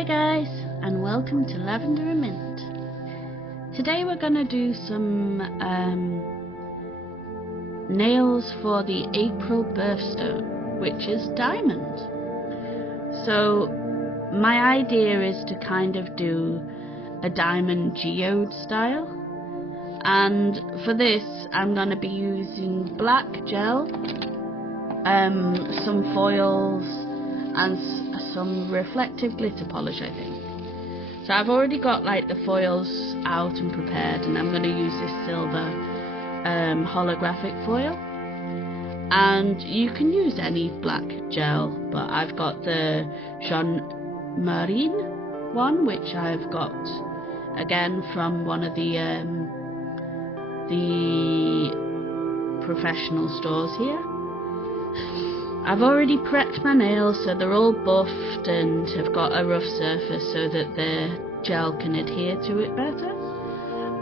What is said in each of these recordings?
Hi guys, and welcome to Lavender and Mint. Today we're going to do some nails for the April birthstone, which is diamond. So my idea is to kind of do a diamond geode style, and for this I'm going to be using black gel, some foils and some reflective glitter polish, I think. So I've already got like the foils out and prepared, and I'm going to use this silver holographic foil, and you can use any black gel, but I've got the Jean Marine one, which I've got again from one of the professional stores here. I've already prepped my nails so they're all buffed and have got a rough surface so that the gel can adhere to it better.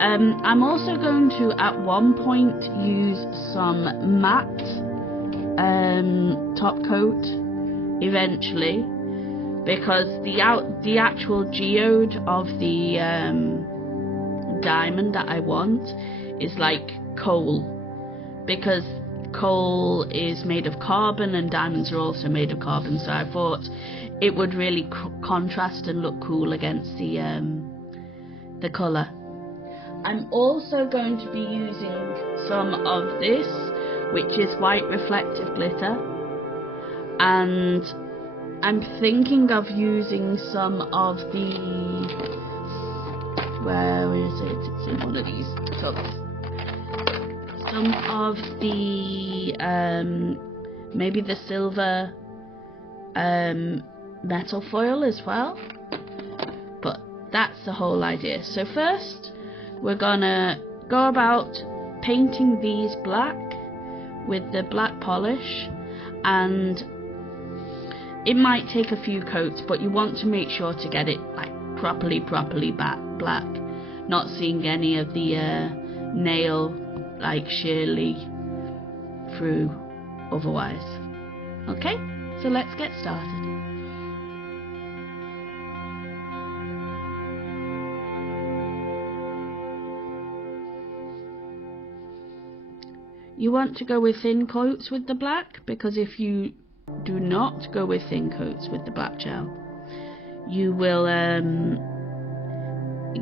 I'm also going to at one point use some matte top coat eventually, because the actual geode of the diamond that I want is like coal, because coal is made of carbon and diamonds are also made of carbon, so I thought it would really contrast and look cool against the colour. I'm also going to be using some of this, which is white reflective glitter, and I'm thinking of using some of the, where is it? It's in one of these tubs. Some of the maybe the silver metal foil as well, but that's the whole idea. So first we're gonna go about painting these black with the black polish, and it might take a few coats, but you want to make sure to get it like properly black, not seeing any of the nail like sheerly through otherwise. Okay, so let's get started. You want to go with thin coats with the black, because if you do not go with thin coats with the black gel, you will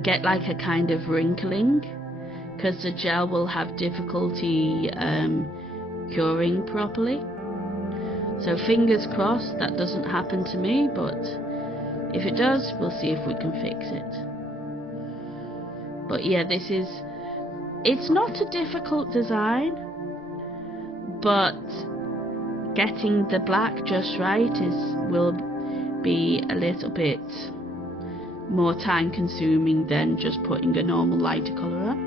get like a kind of wrinkling, because the gel will have difficulty curing properly. So fingers crossed that doesn't happen to me, but if it does, we'll see if we can fix it. But yeah, it's not a difficult design, but getting the black just right will be a little bit more time consuming than just putting a normal lighter colour on.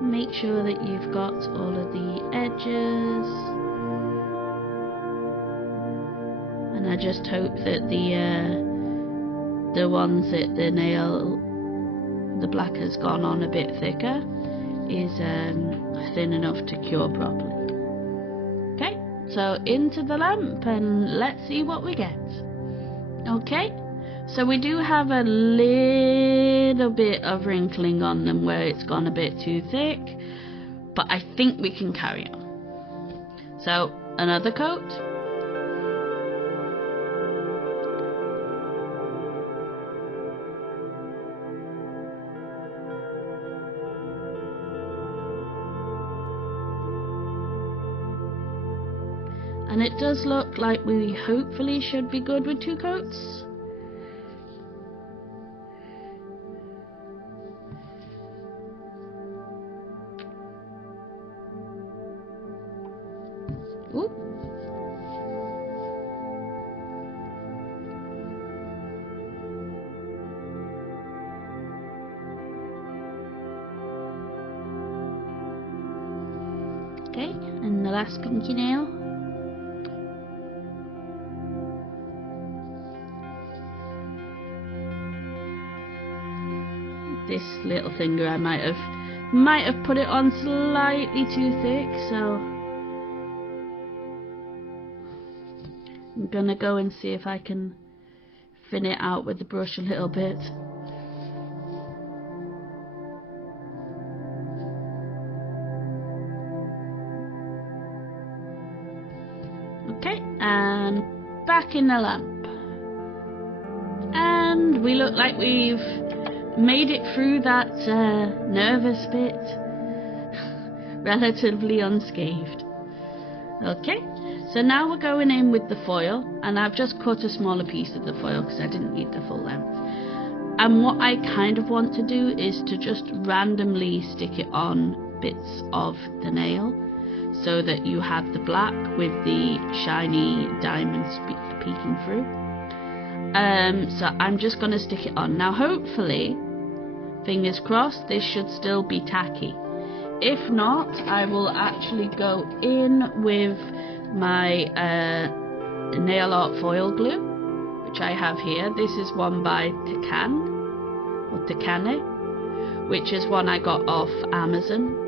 Make sure that you've got all of the edges, and I just hope that the ones that the black has gone on a bit thicker is thin enough to cure properly. Okay, so into the lamp and let's see what we get. Okay, so we do have a little bit of wrinkling on them where it's gone a bit too thick, but I think we can carry on. So another coat. And it does look like we hopefully should be good with 2 coats. Ooh. Okay, and the last pinky nail. This little finger, I might have put it on slightly too thick, so I'm gonna go and see if I can thin it out with the brush a little bit. Okay, and back in the lamp. And we look like we've made it through that nervous bit relatively unscathed. Okay, so now we're going in with the foil, and I've just cut a smaller piece of the foil because I didn't need the full length. And what I kind of want to do is to just randomly stick it on bits of the nail, so that you have the black with the shiny diamonds peeking through. So I'm just going to stick it on. Now hopefully, fingers crossed, this should still be tacky. If not, I will actually go in with my nail art foil glue, which I have here. This is one by Takane, which is one I got off Amazon.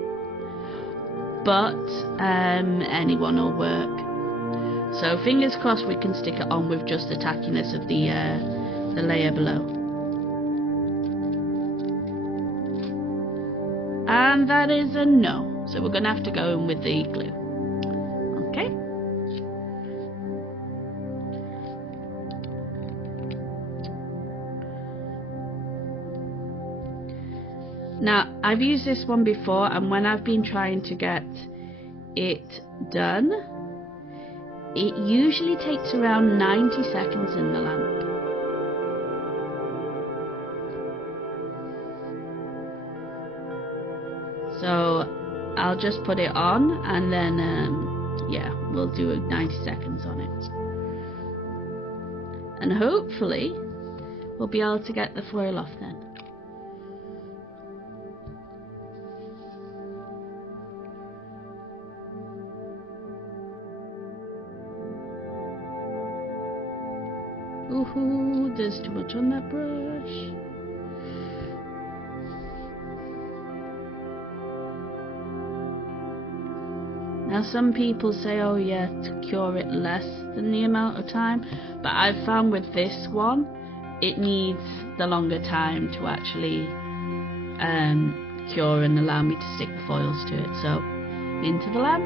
But anyone will work. So fingers crossed we can stick it on with just the tackiness of the layer below. And that is a no. So we're going to have to go in with the glue. Okay. Now, I've used this one before, and when I've been trying to get it done, it usually takes around 90 seconds in the lamp. So I'll just put it on, and then yeah, we'll do 90 seconds on it. And hopefully we'll be able to get the foil off then. Ooh, there's too much on that brush. Now some people say, oh yeah, to cure it less than the amount of time, but I've found with this one, it needs the longer time to actually cure and allow me to stick the foils to it. So, into the lamp.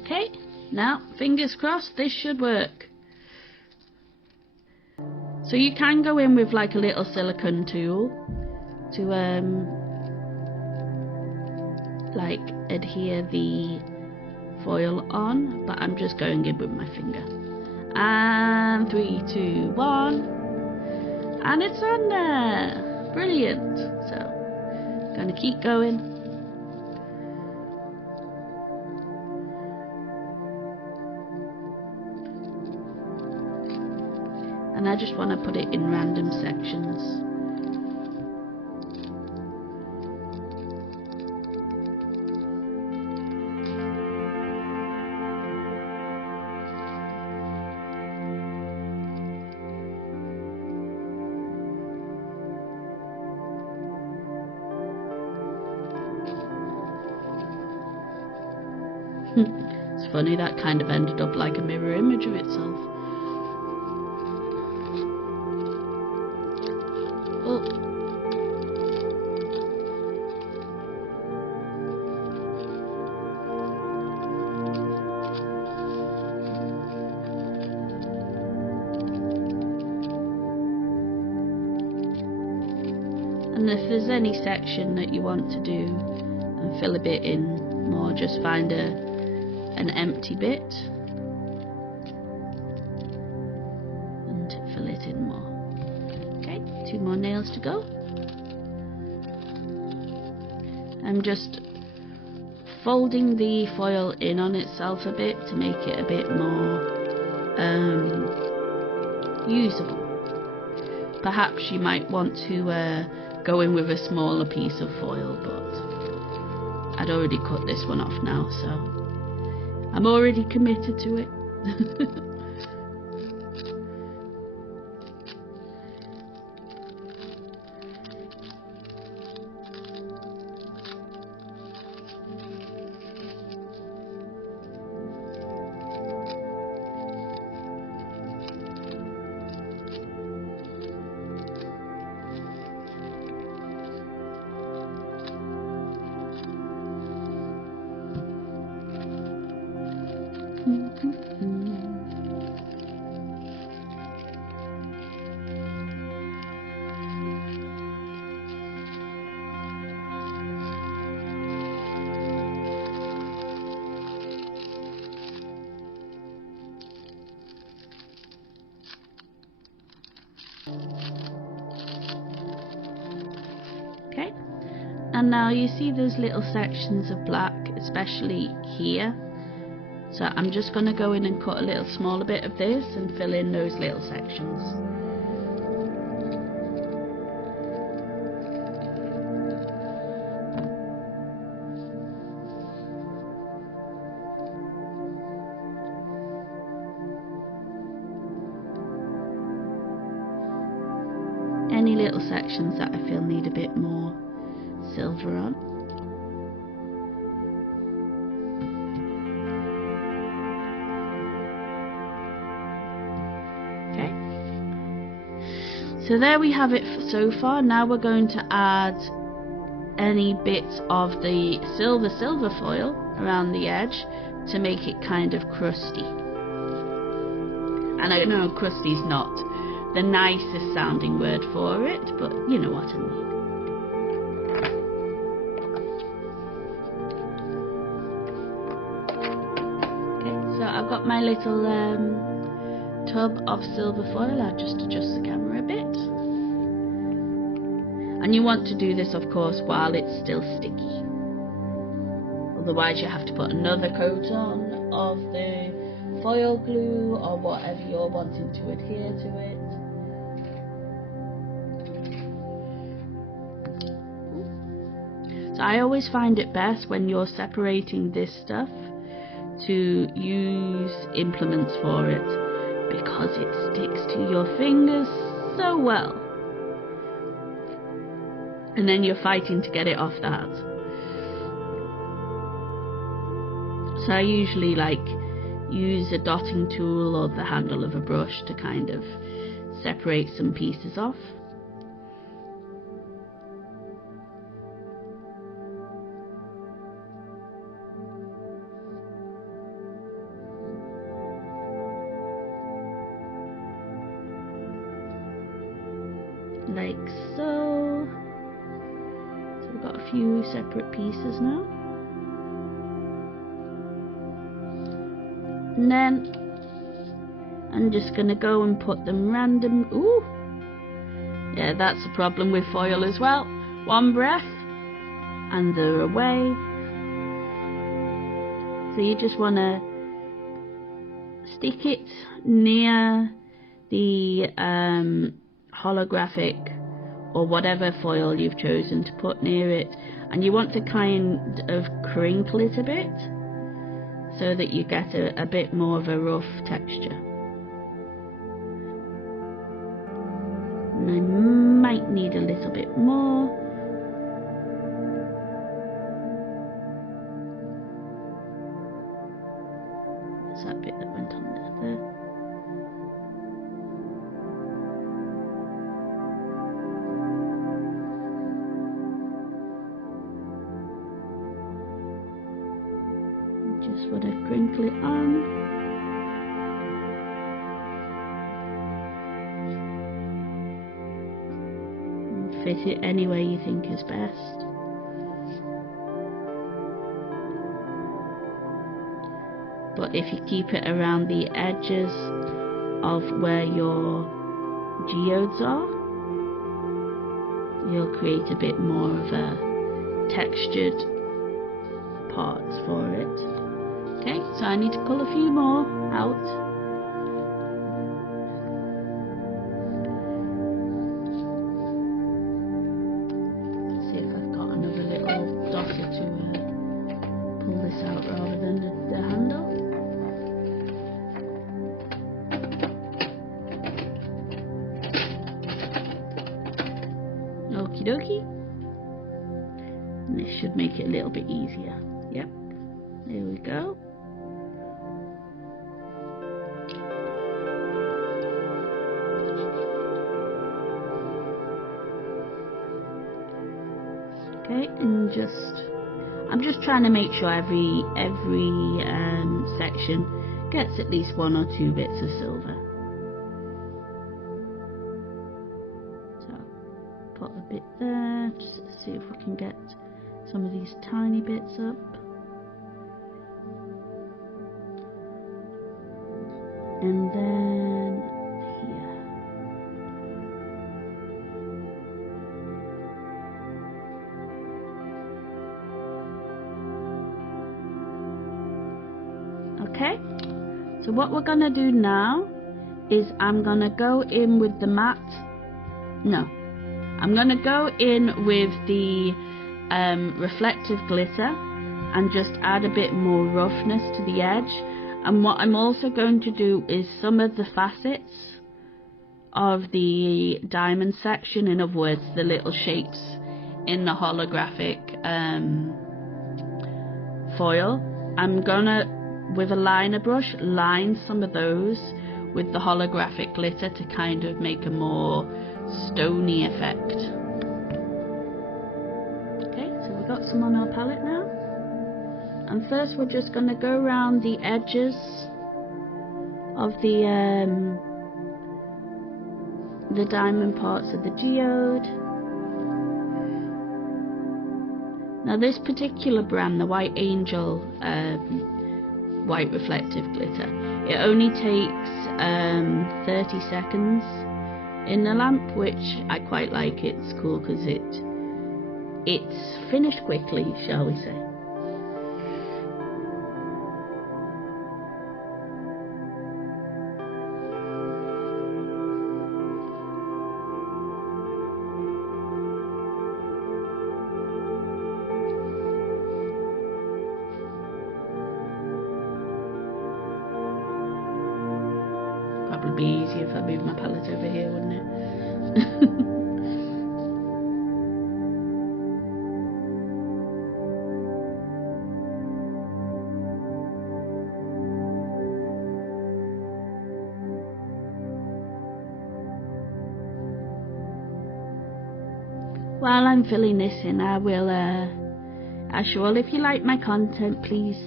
Okay. Now, fingers crossed, this should work. So you can go in with like a little silicone tool to like adhere the foil on, but I'm just going in with my finger. And 3, 2, 1, and it's on there. Brilliant. So, gonna keep going. And I just want to put it in random sections. It's funny, that kind of ended up like a mirror image of itself. And if there's any section that you want to do and fill a bit in more, just find an empty bit and fill it in more. Okay, 2 more nails to go. I'm just folding the foil in on itself a bit to make it a bit more usable. Perhaps you might want to go in with a smaller piece of foil, but I'd already cut this one off now, so I'm already committed to it. Okay, and now you see those little sections of black, especially here. So I'm just going to go in and cut a little smaller bit of this and fill in those little sections. Any little sections that I feel need a bit more silver on. Okay, so there we have it so far. Now we're going to add any bits of the silver foil around the edge to make it kind of crusty. And I know crusty's not the nicest sounding word for it, but you know what I mean. Okay, so I've got my little tub of silver foil. I'll just adjust the camera a bit. And you want to do this, of course, while it's still sticky. Otherwise you have to put another coat on of the foil glue or whatever you're wanting to adhere to it. So I always find it best when you're separating this stuff to use implements for it, because it sticks to your fingers so well, and then you're fighting to get it off that. So I usually use a dotting tool or the handle of a brush to kind of separate some pieces off. Like so. So we've got a few separate pieces now. And then I'm just going to go and put them random. Ooh! Yeah, that's the problem with foil as well. One breath and they're away. So you just want to stick it near the holographic or whatever foil you've chosen to put near it, and you want to kind of crinkle it a bit so that you get a bit more of a rough texture. And I might need a little bit more. There's that bit that went on there. Just want to crinkle it on. And fit it any way you think is best. But if you keep it around the edges of where your geodes are, you'll create a bit more of a textured parts for it. Okay, so I need to pull a few more out. See if I've got another little dot or two Okie dokie. And this should make it a little bit easier. Yep, there we go. Okay, and I'm just trying to make sure every section gets at least 1 or 2 bits of silver. So put a bit there, just to see if we can get some of these tiny bits up. And then here. Okay, so what we're gonna do now is I'm gonna go in with the matte. No, I'm gonna go in with the reflective glitter and just add a bit more roughness to the edge. And what I'm also going to do is some of the facets of the diamond section, in other words the little shapes in the holographic foil, I'm gonna, with a liner brush, line some of those with the holographic glitter to kind of make a more stony effect. Okay, so we've got some on our palette now. And first we're just going to go around the edges of the diamond parts of the geode. Now this particular brand, the White Angel white reflective glitter, it only takes 30 seconds in the lamp, which I quite like. It's cool because it's finished quickly, shall we say. Probably be easier if I moved my palette over here, wouldn't it? While I'm filling this in, I will, as usual, if you like my content, please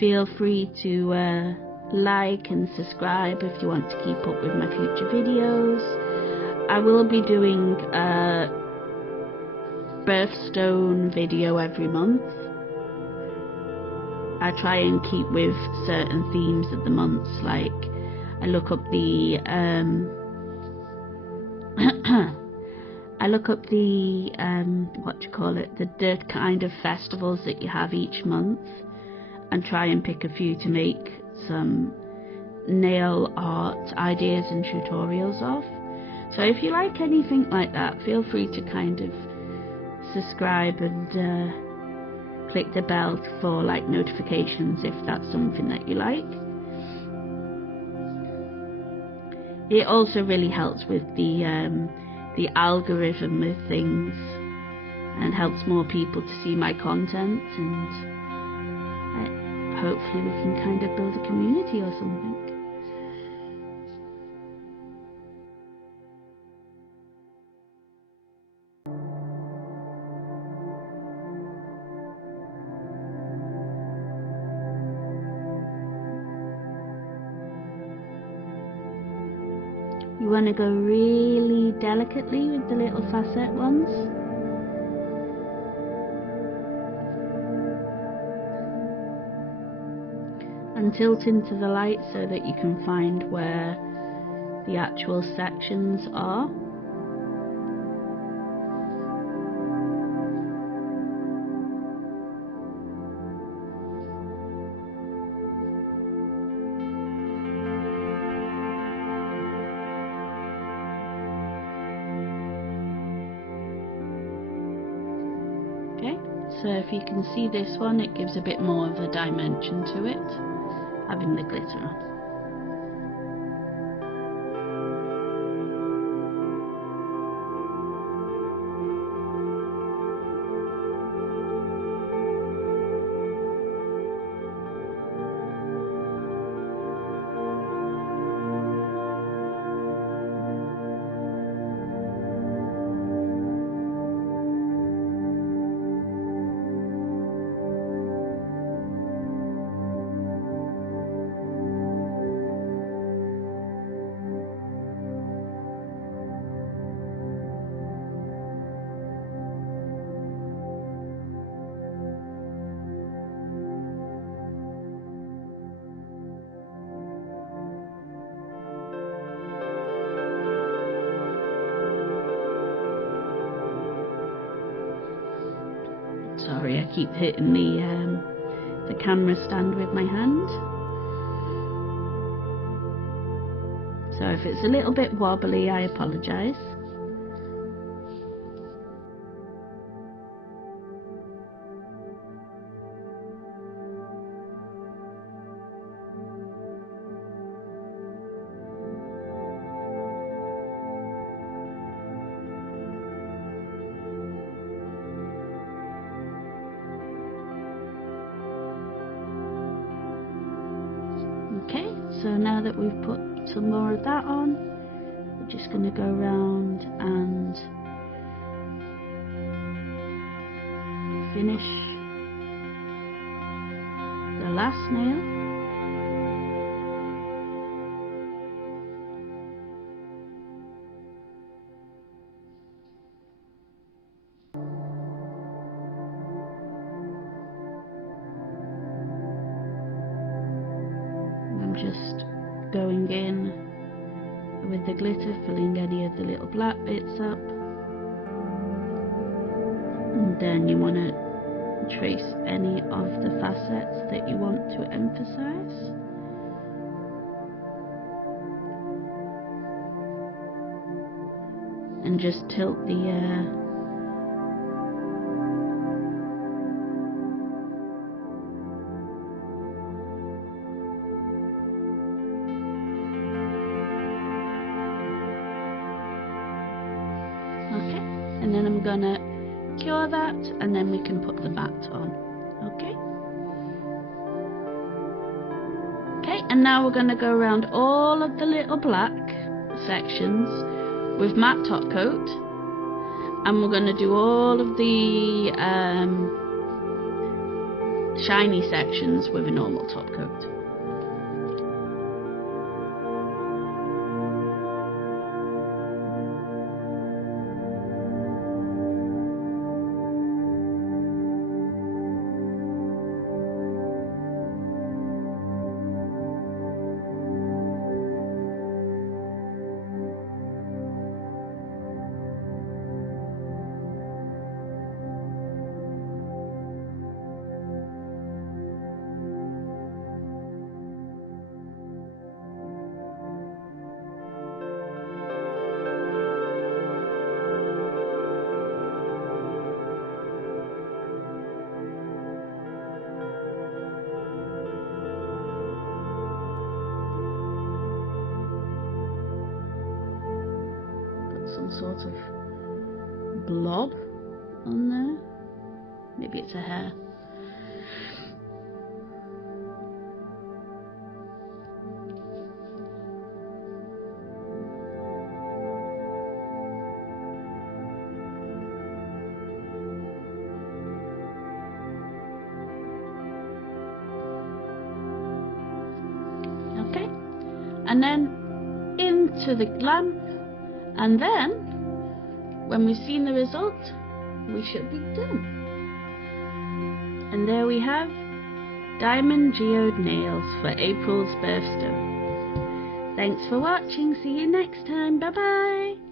feel free to like and subscribe if you want to keep up with my future videos. I will be doing a birthstone video every month. I try and keep with certain themes of the months, like I look up the the kind of festivals that you have each month, and try and pick a few to make some nail art ideas and tutorials of. So if you like anything like that, feel free to kind of subscribe and click the bell for like notifications if that's something that you like. It also really helps with the algorithm of things and helps more people to see my content, and hopefully we can kind of build a community or something. You want to go really delicately with the little facet ones. And tilt into the light so that you can find where the actual sections are. Okay, so if you can see this one, it gives a bit more of a dimension to it, having the glitter on. Sorry, I keep hitting the camera stand with my hand. So if it's a little bit wobbly, I apologise. Okay, so now that we've put some more of that on, we're just going to go around and finish the last nail. I'm just going in with the glitter, filling any of the little black bits up, and then you want to trace any of the facets that you want to emphasize. And just tilt the okay, and then I'm gonna cure that, and then we can put the mat on. Okay, and now we're gonna go around all of the little black sections with matte top coat, and we're gonna do all of the shiny sections with a normal top coat. Some sort of blob on there. Maybe it's a hair. Okay, and then into the lamp. And then, when we've seen the result, we should be done. And there we have diamond geode nails for April's birthstone. Thanks for watching. See you next time. Bye bye.